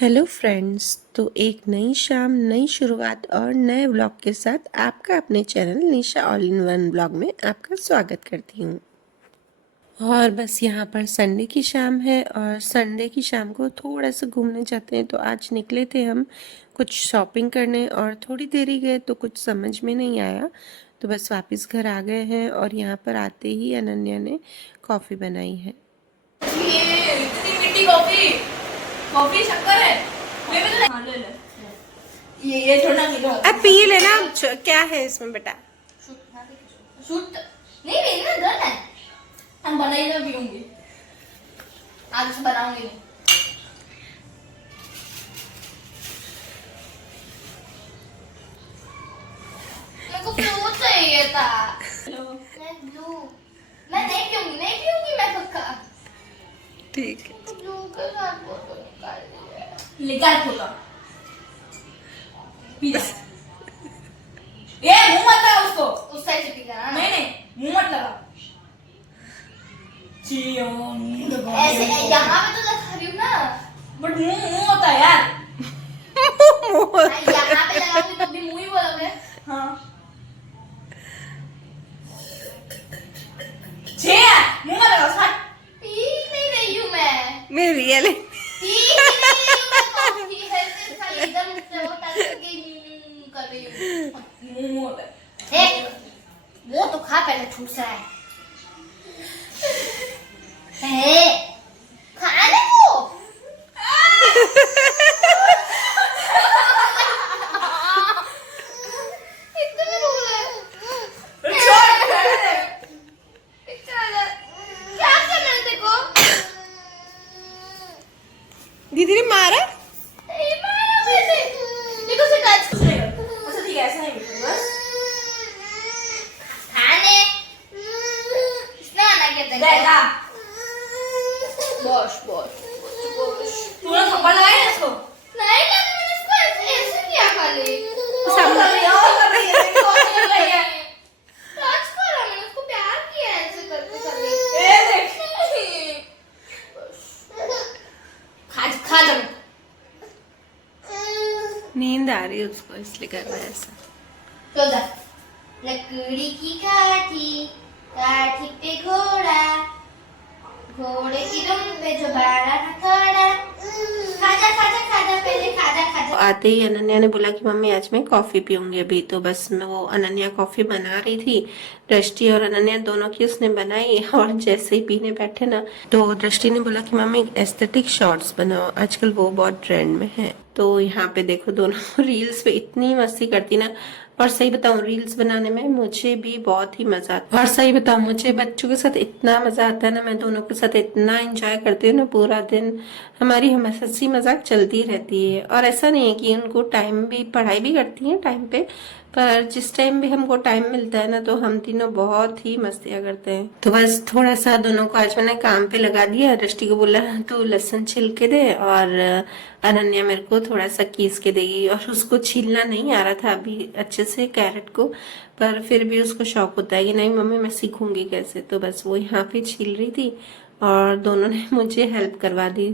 Hello friends. तो एक नई शाम, नई शुरुआत और नए ब्लॉग के साथ आपका अपने channel Nisha all in one blog में आपका स्वागत करती हूँ। और बस यहाँ पर संडे की शाम है और संडे की शाम को थोड़ा सा घूमने जाते हैं। तो आज निकले थे हम कुछ शॉपिंग करने और थोड़ी देरी गए तो कुछ समझ में नहीं आया, तो बस वापस घर आ गए हैं। और यहाँ पर आते ही अनन्या ने कॉफ़ी बनाई है। ये इतनी मीठी कॉफी कॉफी शक्कर है। ले ले हाँ ले ले ये छोटा किलो अब पी लेना। क्या है इसमें बेटा? शूट नहीं नहीं ना डर है। हम बनाई ना पीऊंगी आज से बनाऊंगी नहीं। मेरे को ब्लू चाहिए था। मैं ब्लू मैं नहीं पीऊंगी मैं पक्का। ठीक है। ब्लू के साथ बोतल निकाल ली निकाल खोला पी जा। ये मुंह मत लगा उसको उस साइड से पीना ना। नहीं मुंह मत लगा ऐसे यहाँ पे तो लगा रही हूँ ना बट मुंह होता है यार। यहाँ पे लगाऊंगी तो भी मुंह ही बोलोगे। हाँ मुंह मत लगा साथ पी नहीं रही हूँ मैं रियल पी नहीं रही हूँ मैं कॉफी है से खाली एकदम से वो टच करके कर रही हूँ मुंह होता है। वो तो खा पहले ठूस रहा है। खाने को इतने बोल रहे क्या करना है तेरे को? दीदी ने मारा। मारा वैसे देखो से टच अच्छा ठीक है ऐसा है बस खाने स्नान आ गया बॉश तूने थप्पड़ लगाया है इसको? नहीं लगा मैंने इसको ऐसे किया खाली और कर रही है टच करा मैंने उसको प्यार किया ऐसे करके खाली ए देख खा जा नींद आ रही है उसको इसलिए कर रहा है ऐसा। तो जा लकड़ी की काठी काठी पे घोड़ा घोड़े की दुम पे जो बाड़ा खड़ा खाजा पहले खाजा आते ही अनन्या ने बोला कि मम्मी आज मैं कॉफी पीऊंगी अभी। तो बस मैं वो अनन्या कॉफी बना रही थी। दृष्टि और अनन्या दोनों की उसने बनाई और जैसे ही पीने बैठे ना तो दृष्टि ने बोला कि मम्मी एस्थेटिक शॉर्ट्स बनाओ, आजकल वो बहुत ट्रेंड में है। तो यहाँ पे देखो दोनों रील्स पे इतनी मस्ती करती ना। और सही बताऊं रील्स बनाने में मुझे भी बहुत ही मजा आता है। और सही बताऊं मुझे बच्चों के साथ इतना मजा आता है ना, मैं दोनों के साथ इतना एंजॉय करती हूँ ना। पूरा दिन हमारी हंसी मजाक चलती रहती है। और ऐसा नहीं है कि उनको टाइम भी, पढ़ाई भी करती हैं टाइम पे, पर जिस टाइम भी हमको टाइम मिलता है ना तो हम तीनों बहुत ही मस्तियाँ करते हैं। तो बस थोड़ा सा दोनों को आज मैंने काम पे लगा दिया। दृष्टि को बोला तू लहसुन छिल के दे और अनन्या मेरे को थोड़ा सा कीस के देगी। और उसको छीलना नहीं आ रहा था अभी अच्छे से कैरेट को, पर फिर भी उसको शौक होता है कि नहीं मम्मी मैं सीखूंगी कैसे। तो बस वो यहाँ पे छील रही थी और दोनों ने मुझे हेल्प करवा दी।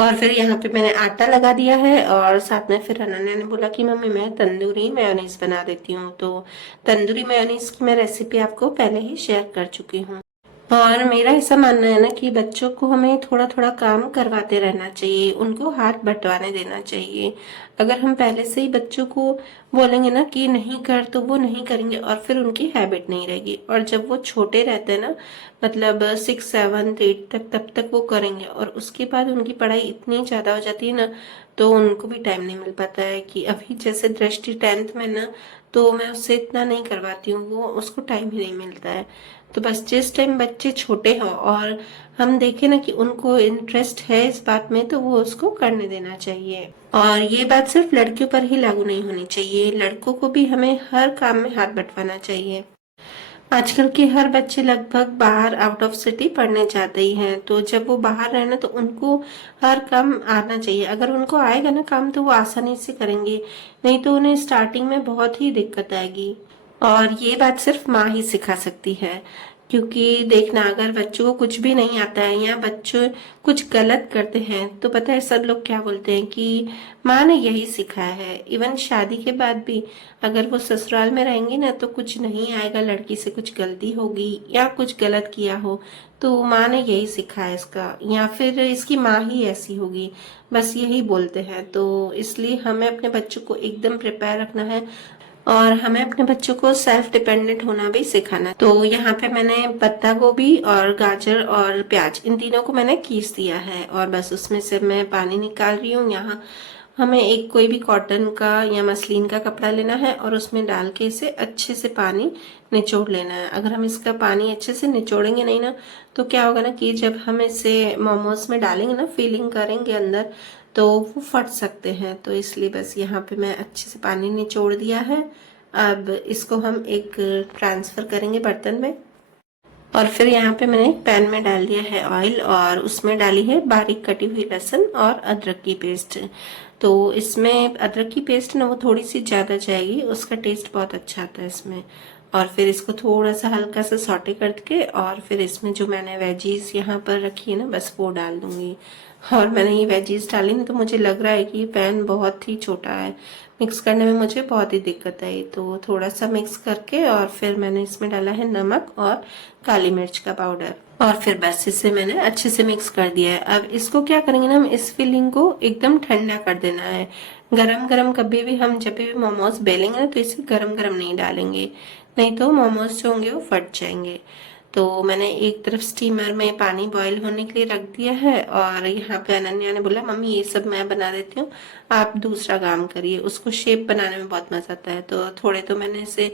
और फिर यहाँ पे मैंने आटा लगा दिया है और साथ में फिर अनन्या ने बोला कि मम्मी मैं तंदूरी मेयोनीज बना देती हूँ। तो तंदूरी मेयोनीज की मैं रेसिपी आपको पहले ही शेयर कर चुकी हूँ। और मेरा ऐसा मानना है ना कि बच्चों को हमें थोड़ा थोड़ा काम करवाते रहना चाहिए, उनको हाथ बंटवाने देना चाहिए। अगर हम पहले से ही बच्चों को बोलेंगे ना कि नहीं कर तो वो नहीं करेंगे और फिर उनकी हैबिट नहीं रहेगी। और जब वो छोटे रहते हैं ना, मतलब 6, 7, 8 तक, तब तक वो करेंगे। और उसके बाद उनकी पढ़ाई इतनी ज़्यादा हो जाती है ना तो उनको भी टाइम नहीं मिल पाता है। कि अभी जैसे दृष्टि 10th में ना, तो मैं उससे इतना नहीं करवाती हूँ, वो उसको टाइम ही नहीं मिलता है। तो बस जिस टाइम बच्चे छोटे हों और हम देखें ना कि उनको इंटरेस्ट है इस बात में तो वो उसको करने देना चाहिए। और ये बात सिर्फ लड़कियों पर ही लागू नहीं होनी चाहिए, लड़कों को भी हमें हर काम में हाथ बंटवाना चाहिए। आजकल के हर बच्चे लगभग बाहर आउट ऑफ सिटी पढ़ने जाते ही हैं। तो जब वो बाहर रहे ना तो उनको हर काम आना चाहिए। अगर उनको आएगा ना काम तो वो आसानी से करेंगे, नहीं तो उन्हें स्टार्टिंग में बहुत ही दिक्कत आएगी। और ये बात सिर्फ माँ ही सिखा सकती है। क्योंकि देखना, अगर बच्चों को कुछ भी नहीं आता है या बच्चे कुछ गलत करते हैं तो पता है सब लोग क्या बोलते हैं कि माँ ने यही सिखाया है। इवन शादी के बाद भी अगर वो ससुराल में रहेंगी ना तो कुछ नहीं आएगा, लड़की से कुछ गलती होगी या कुछ गलत किया हो तो माँ ने यही सिखाया इसका, या फिर इसकी माँ ही ऐसी होगी, बस यही बोलते हैं। तो इसलिए हमें अपने बच्चों को एकदम प्रिपेयर रखना है और हमें अपने बच्चों को सेल्फ डिपेंडेंट होना भी सिखाना है। तो यहाँ पे मैंने पत्ता गोभी और गाजर और प्याज इन तीनों को मैंने कीस दिया है और बस उसमें से मैं पानी निकाल रही हूँ। यहाँ हमें एक कोई भी कॉटन का या मसलिन का कपड़ा लेना है और उसमें डाल के इसे अच्छे से पानी निचोड़ लेना है। अगर हम इसका पानी अच्छे से निचोड़ेंगे नहीं ना तो क्या होगा ना कि जब हम इसे मोमोज में डालेंगे ना, फीलिंग करेंगे अंदर, तो वो फट सकते हैं। तो इसलिए बस यहाँ पे मैं अच्छे से पानी निचोड़ दिया है। अब इसको हम एक ट्रांसफर करेंगे बर्तन में और फिर यहाँ पे मैंने पैन में डाल दिया है ऑयल और उसमें डाली है बारीक कटी हुई लहसुन और अदरक की पेस्ट। तो इसमें अदरक की पेस्ट ना वो थोड़ी सी ज़्यादा जाएगी, उसका टेस्ट बहुत अच्छा आता है इसमें। और फिर इसको थोड़ा सा हल्का सा सॉटे करके और फिर इसमें जो मैंने वेजीज यहाँ पर रखी है ना बस वो डाल दूंगी। और मैंने ये वेजीज डाली ना तो मुझे लग रहा है कि ये पैन बहुत ही छोटा है, मिक्स करने में मुझे बहुत ही दिक्कत आई। तो थोड़ा सा मिक्स करके और फिर मैंने इसमें डाला है नमक और काली मिर्च का पाउडर और फिर बस इसे मैंने अच्छे से मिक्स कर दिया है। अब इसको क्या करेंगे ना, हम इस फिलिंग को एकदम ठंडा कर देना है। गरम गरम कभी भी हम जब भी मोमोज बेलेंगे ना तो इसे गरम गरम नहीं डालेंगे, नहीं तो मोमोज जो होंगे वो फट जाएंगे। तो मैंने एक तरफ स्टीमर में पानी बॉईल होने के लिए रख दिया है और यहाँ पे अनन्या ने बोला मम्मी ये सब मैं बना देती हूँ, आप दूसरा काम करिए। उसको शेप बनाने में बहुत मजा आता है। तो थोड़े तो मैंने इसे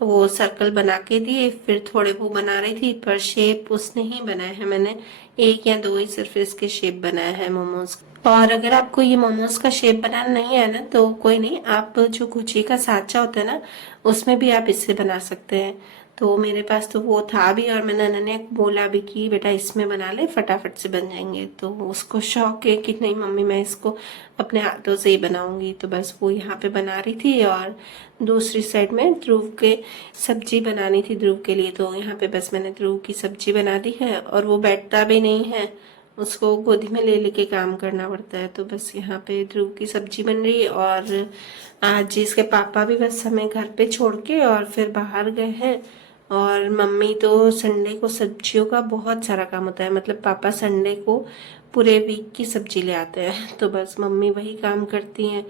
वो सर्कल बना के दिए, फिर थोड़े वो बना रही थी पर शेप उसने ही बनाए हैं, मैंने एक या दो ही सिर्फ इसके शेप बनाया है मोमोज। और अगर आपको ये मोमोज का शेप बनाना नहीं है ना तो कोई नहीं, आप जो गुझी का सांचा होता है ना उसमें भी आप इससे बना सकते हैं। तो मेरे पास तो वो था भी और मैंने अनन्या को बोला भी कि बेटा इसमें बना ले, फटाफट से बन जाएंगे। तो उसको शौक है कि नहीं मम्मी मैं इसको अपने हाथों से ही बनाऊंगी। तो बस वो यहाँ पे बना रही थी और दूसरी साइड में ध्रुव के सब्जी बनानी थी ध्रुव के लिए। तो यहाँ पे बस मैंने ध्रुव की सब्जी बना दी है और वो बैठता भी नहीं है, उसको गोदी में ले लेके काम करना पड़ता है। तो बस यहाँ पे ध्रुव की सब्जी बन रही है और आज इसके पापा भी बस हमें घर पे छोड़ के और फिर बाहर गए हैं। और मम्मी तो संडे को सब्जियों का बहुत सारा काम होता है, मतलब पापा संडे को पूरे वीक की सब्जी ले आते हैं तो बस मम्मी वही काम करती हैं।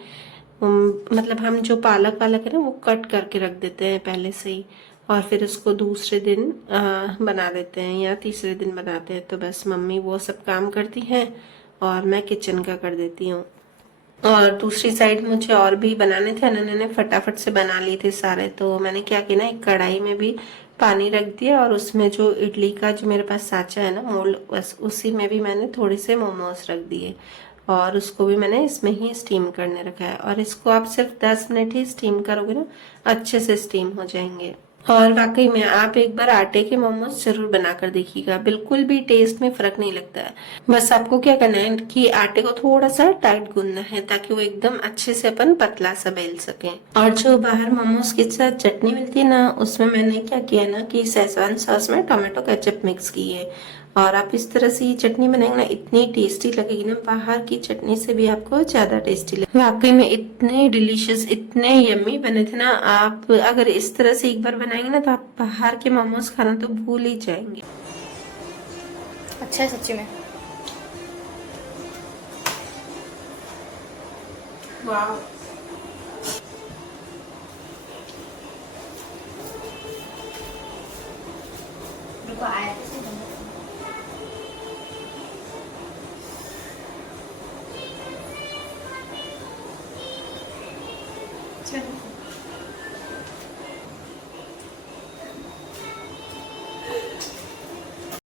मतलब हम जो पालक वालक है ना वो कट करके रख देते हैं पहले से ही और फिर उसको दूसरे दिन बना देते हैं या तीसरे दिन बनाते हैं। तो बस मम्मी वो सब काम करती हैं और मैं किचन का कर देती हूँ। और दूसरी साइड मुझे और भी बनाने थे, अनन्या ने फटाफट से बना लिए थे सारे। तो मैंने क्या किया ना, एक कढ़ाई में भी पानी रख दिया और उसमें जो इडली का जो मेरे पास सांचा है ना मोल्ड, बस उसी में भी मैंने थोड़े से मोमोज रख दिए और उसको भी मैंने इसमें ही स्टीम करने रखा है। और इसको आप सिर्फ 10 मिनट ही स्टीम करोगे ना अच्छे से स्टीम हो जाएंगे। और वाकई में आप एक बार आटे के मोमोज जरूर बनाकर देखिएगा, बिल्कुल भी टेस्ट में फर्क नहीं लगता है। बस आपको क्या करना है कि आटे को थोड़ा सा टाइट गूंदना है ताकि वो एकदम अच्छे से अपन पतला सा बेल सके। और जो बाहर मोमोज के साथ चटनी मिलती है ना उसमें मैंने क्या किया ना कि शेजवान सॉस में टोमेटो केचप मिक्स की है और आप इस तरह से ये चटनी बनाएंगे ना इतनी टेस्टी लगेगी ना, बाहर की चटनी से भी आपको ज्यादा टेस्टी लगेगी। वाकई में इतने डिलीशियस, इतने यम्मी बने थे ना। आप अगर इस तरह से एक बार बनाएंगे ना तो आप बाहर के मोमोज खाना तो भूल ही जाएंगे। अच्छा है सच्ची में। वाह, रुको आया तो सही बना।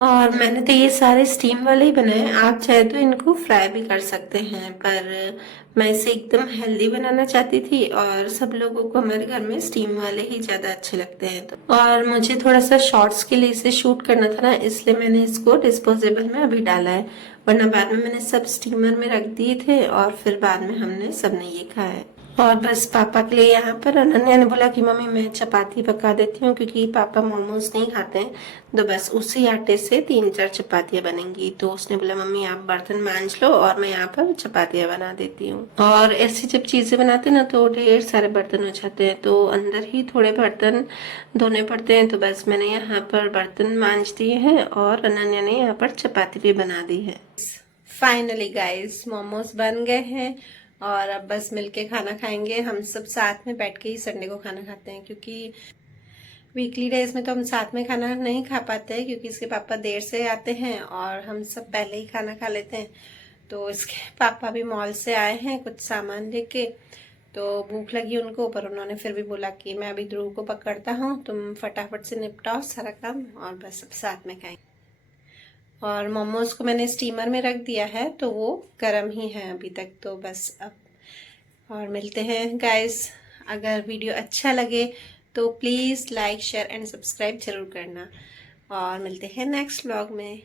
और मैंने तो ये सारे स्टीम वाले ही बनाए, आप चाहे तो इनको फ्राई भी कर सकते हैं, पर मैं इसे एकदम हेल्दी बनाना चाहती थी और सब लोगों को हमारे घर में स्टीम वाले ही ज्यादा अच्छे लगते हैं। तो और मुझे थोड़ा सा शॉर्ट्स के लिए इसे शूट करना था ना, इसलिए मैंने इसको डिस्पोजेबल में अभी डाला है, वरना बाद में मैंने सब स्टीमर में रख दिए थे और फिर बाद में हमने सबने ये खाया है। और बस पापा के लिए यहाँ पर अनन्या ने बोला कि मम्मी मैं चपाती पका देती हूँ क्योंकि पापा मोमोज नहीं खाते हैं, तो बस उसी आटे से 3-4 चपातियाँ बनेंगी। तो उसने बोला मम्मी आप बर्तन मांज लो और मैं यहाँ पर चपातियाँ बना देती हूँ। और ऐसी जब चीज़ें बनाते ना तो ढेर सारे बर्तन हो जाते हैं, तो अंदर ही थोड़े बर्तन धोने पड़ते हैं। तो बस मैंने यहाँ पर बर्तन मांज दिए हैं और अनन्या ने यहाँ पर चपाती भी बना दी है। फाइनली गाइस मोमोज बन गए हैं और अब बस मिलके खाना खाएंगे। हम सब साथ में बैठ के ही संडे को खाना खाते हैं, क्योंकि वीकली डेज में तो हम साथ में खाना नहीं खा पाते हैं क्योंकि इसके पापा देर से आते हैं और हम सब पहले ही खाना खा लेते हैं। तो इसके पापा भी मॉल से आए हैं कुछ सामान लेके, तो भूख लगी उनको, पर उन्होंने फिर भी बोला कि मैं अभी ध्रुव को पकड़ता हूँ, तुम फटाफट से निपटाओ सारा काम और बस सब साथ में खाएंगे। और मोमोज को मैंने स्टीमर में रख दिया है तो वो गर्म ही है अभी तक। तो बस अब और मिलते हैं गाइस। अगर वीडियो अच्छा लगे तो please like share and subscribe जरूर करना और मिलते हैं नेक्स्ट व्लॉग में।